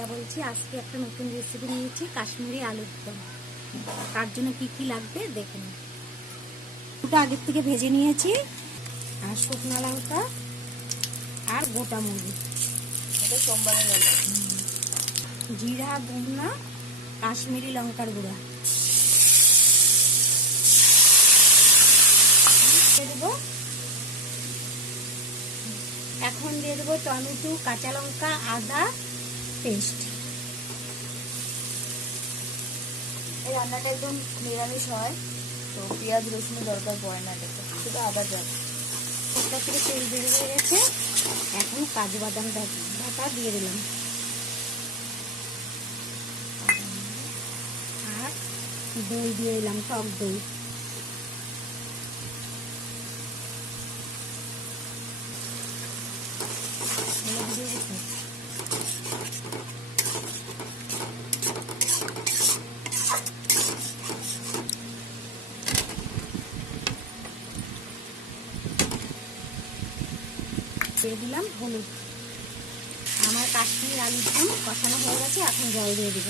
সবিতা বলছি। আজকে একটা নতুন রেসিপি নিয়েছি, কাশ্মীরি আলুর দম। তার জন্য কি কি লাগবে দেখে নিন। ওটা আগের থেকে ভেজে নিয়েছি, আর শুকনো লঙ্কা আর গোটা মরিচ, এটা সোমবারে গেল। জিরা, ধনিয়া, কাশ্মীরি লঙ্কার গুঁড়া দেবো। এখন দিয়ে দেবো টমেটো, কাঁচা লঙ্কা, আদা পেস্ট। এই রান্নাটা একদম নিরামিষ হয়, তো পেঁয়াজ রসুনের দরকার পড়ে না, এটাতে শুধু আদা যাক। একটা থেকে তেল বেরিয়ে গেছে, এখন কাজু বাদাম বাটা দিয়ে দিলাম, আর দই দিয়ে দিলাম, টক দই। দিয়ে দিলাম হলুদ। আমার কাশ্মীরি আলুর দম কষানো হয়ে গেছে, এখন জল দিয়ে দিব।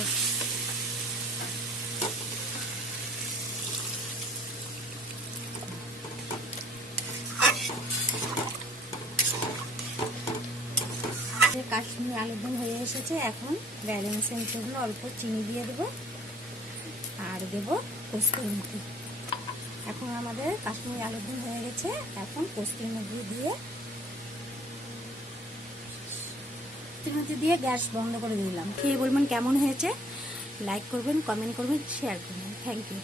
কাশ্মীরি আলুর দম হয়ে এসেছে, এখন ব্যালেন্সের জন্য অল্প চিনি দিয়ে দেবো, আর দেবো কস্তুরি মেথি। এখন আমাদের কাশ্মীরি আলুর দম হয়ে গেছে, এখন কস্তুরি মেথি দিয়ে গ্যাস বন্ধ করে দিলাম। খেয়ে বলবেন কেমন হয়েছে, লাইক করবেন, কমেন্ট করবেন, শেয়ার করবেন। Thank you.